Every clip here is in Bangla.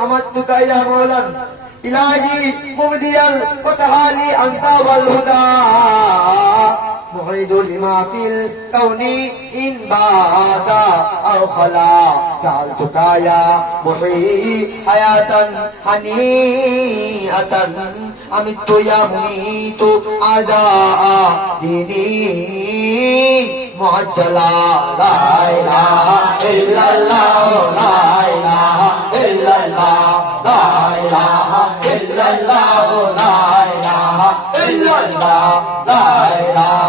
أمدتك يا مولانا إلهي مبديا وتعالي أنت والهدى معيد لما في الكون إن بات أو خلا سألتك يا محيي حياة هنيئة أمت يا مميت أعداء ديني معجلا لا إله إلا الله لا إله إلا الله لا إله إلا الله لا إله إلا الله لا إله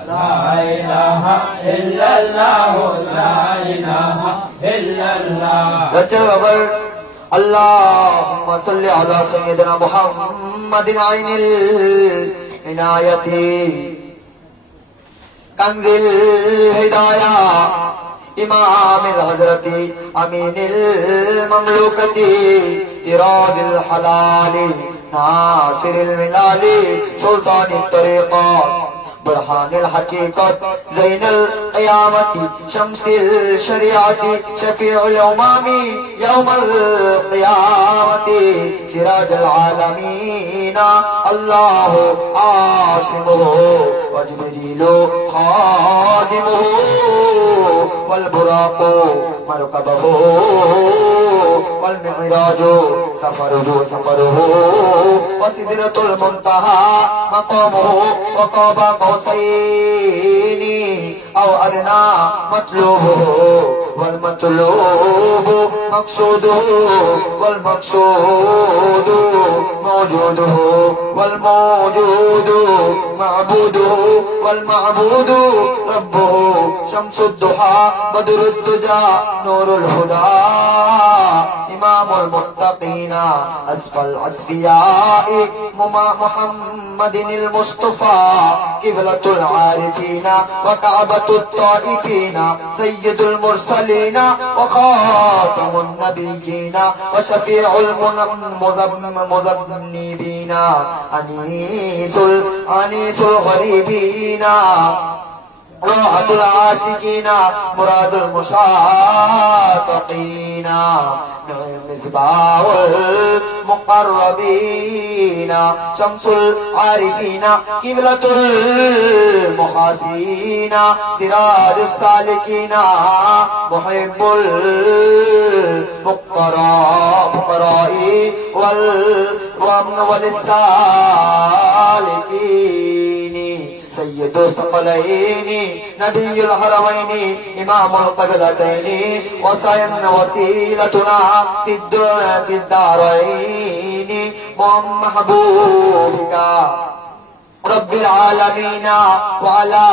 إله إلا الله لا إله إلا الله. اللهم صل على سيدنا محمد عين العناية كنز الهداية إمام الحضرة أمين المملوكة طراز الحلال ناصر الملال سلطان الطريقات برهان الحقيقة زين القيامة شمس الشريعة شفيع الأمم يوم القيامة سراج العالمين الله عاصمه وجبريل خادمه. والبراق مركبه والمعراج سفره سفره وسدرة المنتهى مقامه وقاب قوسين أو أدنى مطلوبه والمطلوب مقصوده والمقصود موجوده والموجود معبوده والمعبود ربه شمس الضحى بدر الدجى نور الهدى إمام المتقين أسفى الأسفياء محمد المصطفى قبلة العارفين وكعبة الطائفين سيد المرسلين وخاتم النبيين وشفيع المذنبين أنيس রাহাতুল আশিকিনা, মুরাদুল মুসাতাকিনা মিসবাউল মুকাররাবিনা, শামসুল আরিফিনা, কিবলাতুল মুহাসিনা সিরাজুস সালিকিনা, মুহিব্বুল ফুকরা, ফুকরাই ওয়াল ওয়াম ওয়াল সালিকিনা। سيد الثقلين نبي الحرمين إمام القبلتين وسين وسيلتنا في الدنيا في الدارين. محبوبك رب العالمين وعلى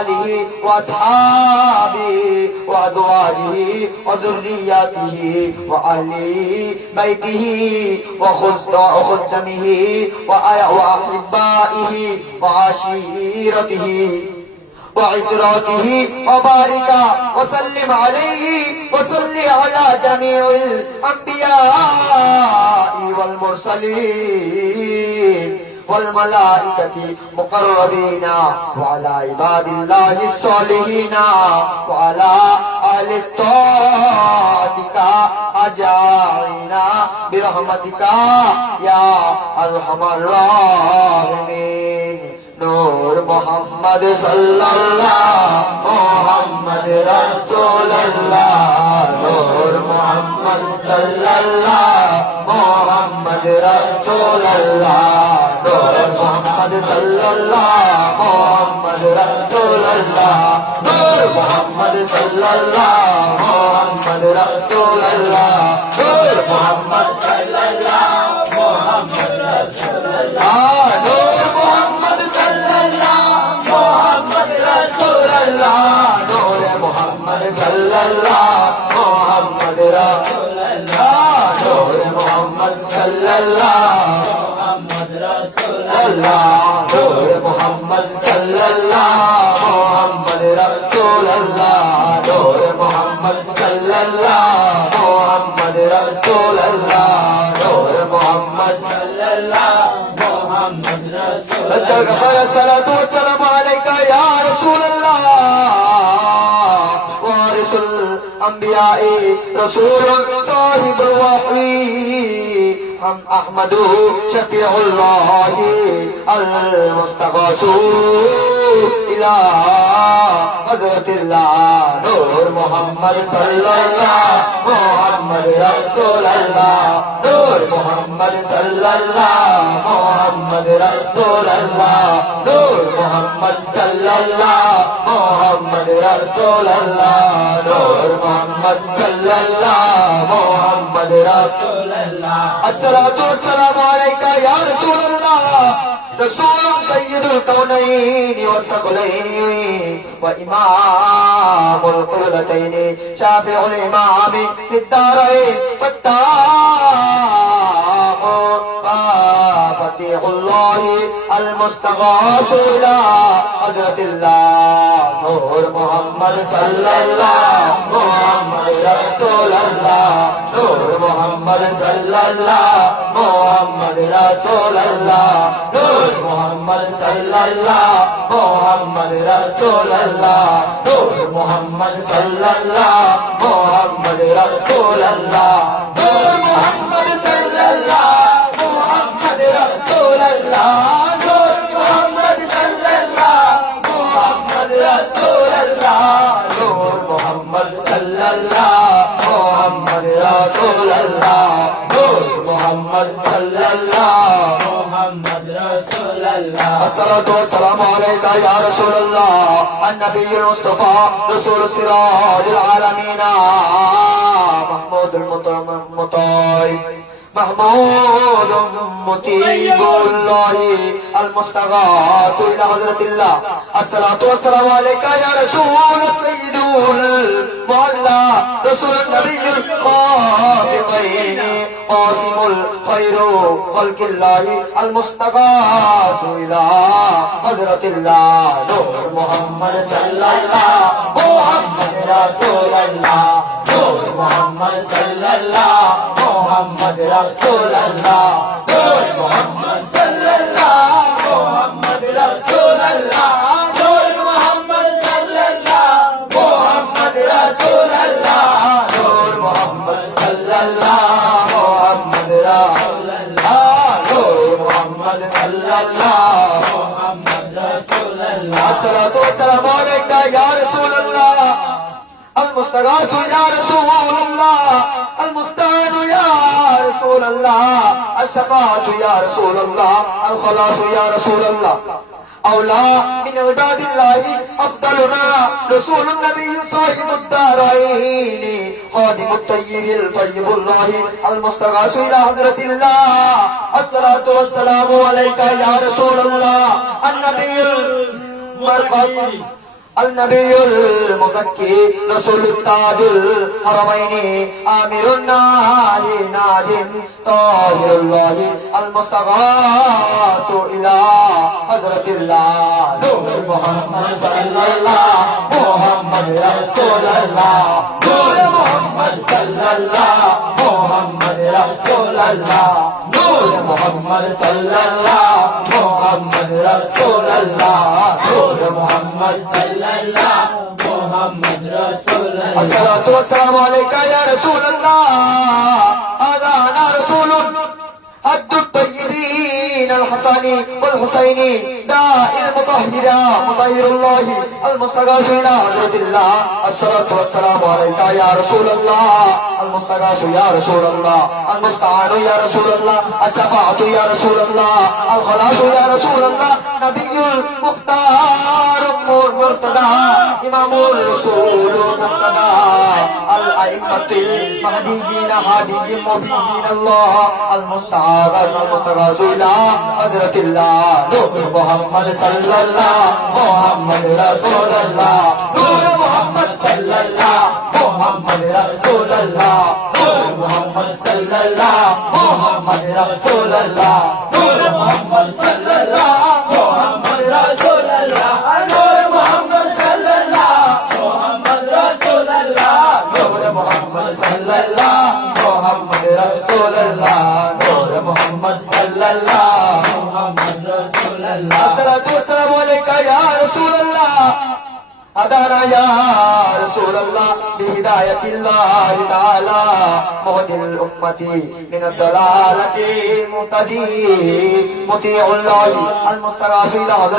آله وأصحابه وأزواجه وذرياته وأهل بيته وخدمه وأ- وأحبائه وعشيرته وعتراته وبارك وسلم عليه وصل على جميع الأنبياء والمرسلين والملائكة مقربين وعلى عباد الله الصالحين وعلى آل طاعتك জাইনা বিরহমতিকা, ইয়া আরহামার রাহিমিন। নূর মোহাম্মদ সাল্লাল্লাহ মোহাম্মদ রাসূলুল্লাহ। নূর মোহাম্মদ সাল্লাল্লাহ মোহাম্মদ রাসূলুল্লাহ। নূর মোহাম্মদ সাল্লাল্লাহ মোহাম্মদ রাসূলুল্লাহ। নূর মোহাম্মদ সাল্লাল্লাহ মোহাম্মদ রাসূলুল্লাহ। মোহাম্মদ সাল্লাল্লাহ মোহাম্মদ রাসূলুল্লাহ নো মোহাম্মদ সাল্লাল্লাহ মোহাম্মদ রাসূলুল্লাহ নো মোহাম্মদ সাল্লাল্লাহ মোহাম্মদ রাসূলুল্লাহ নো মোহাম্মদ সাল্লাল্লাহ মোহাম্মদ রাসূলুল্লাহ নো মোহাম্মদ সাল্লাল্লাহ মোহাম্মদ রাসূলুল্লাহ নো মোহাম্মদ সাল্লাল্লাহ رسول رجعك خير الصلاة والسلام عليك يا رسول الله وارث الأنبياء رسول صاحب الوحي هم أحمد شفيع الله المستغاث إلى حضرة الله نور محمد صلى الله محمد رسول الله نور محمد صلى الله মোহাম্মদ রসোল্লাহ নূর মোহাম্মদ সাল্লাল্লাহ মোহাম্মদ রসোল্লাহ নূর মোহাম্মদ সাল্লাল্লাহ মোহাম্মদ রসোল্লাহ আসসালাতু ওয়াসসালামু আলাইকা ইয়া রাসূলুল্লাহ। رسول سيد الكونين والثقلين وإمام القرلتين شافع الإمام فتيح الله المستغاث إلى حضرة الله نور محمد صلى الله محمد رسول الله نور محمد صلى الله محمد رسول الله نور محمد صلى الله محمد رسول الله نور محمد صلى الله محمد رسول الله نور محمد صلى الله الصلاة والسلام عليك يا رسول الله النبي المصطفى رسول السراج العالمين محمود المطيب محمود مطيب الله المستغاث إلى حضرة الله الصلاة والسلام عليك يا رسول السيد المعلى رسول النبي الخافقين قاسم الخير خلق الله المستغاث إلى حضرة الله نور محمد صلى الله محمد رسول الله نور محمد صلى الله মোহাম্মদ রসুল আল্লাহ নূর মোহাম্মদ সাল্লাল্লাহ মোহাম্মদ রসুল আল্লাহ নূর মোহাম্মদ সাল্লাল্লাহ মোহাম্মদ রসুল আল্লাহ رسول الله الشفاعة يا رسول الله الخلاص يا رسول الله أولى من عباد الله أفضلنا رسول النبي صاحب الدارين خادم الطيب الطيب الله المستغاث إلى حضرة الله الصلاة والسلام عليك يا رسول الله النبي المرقب النبي المزكي رسول التاج الحرمين آمر النار ناد طاهر الله المستغاث إلى حضرة الله نور محمد صلى الله محمد رسول الله نور محمد صلى الله محمد رسول الله نور محمد صلى الله محمد رسول الله मोहम्मद सल्लल्लाहु मोहम्मद रसूल अस्सलातु वस्सलामु अलैका الحسن والحسين داء المطهرة مطهر الله المستغاث إلى حضرة الله الصلاة والسلام عليك يا رسول الله المستغاث يا رسول الله المستعان يا رسول الله الشفاعة يا رسول الله الخلاص يا رسول الله نبي المختار مرتضى إمام الرسول مرتضى الأئمة المهديين هاديين مبيين الله المستعاذ المستغاث إلى حضرة আবদুল্লাহ নূর মোহাম্মদ সাল্লাল্লাহ, মোহাম্মদ রাসূলুল্লাহ, নূর মোহাম্মদ সাল্লাল্লাহ, মোহাম্মদ রাসূলুল্লাহ, নূর মোহাম্মদ সাল্লাল্লাহ, মোহাম্মদ রাসূলুল্লাহ, নূর মোহাম্মদ সাল্লাল্লাহ। محمد رسول اللہ نور محمد صلی اللہ محمد رسول اللہ اصلا دوسرا کا یا رسول اللہ ادارا یا رسول اللہ بہدایت اللہ تعالی مہد الامتی من الدلالت مہتدی مطیع اللہ المستغاثی لحظر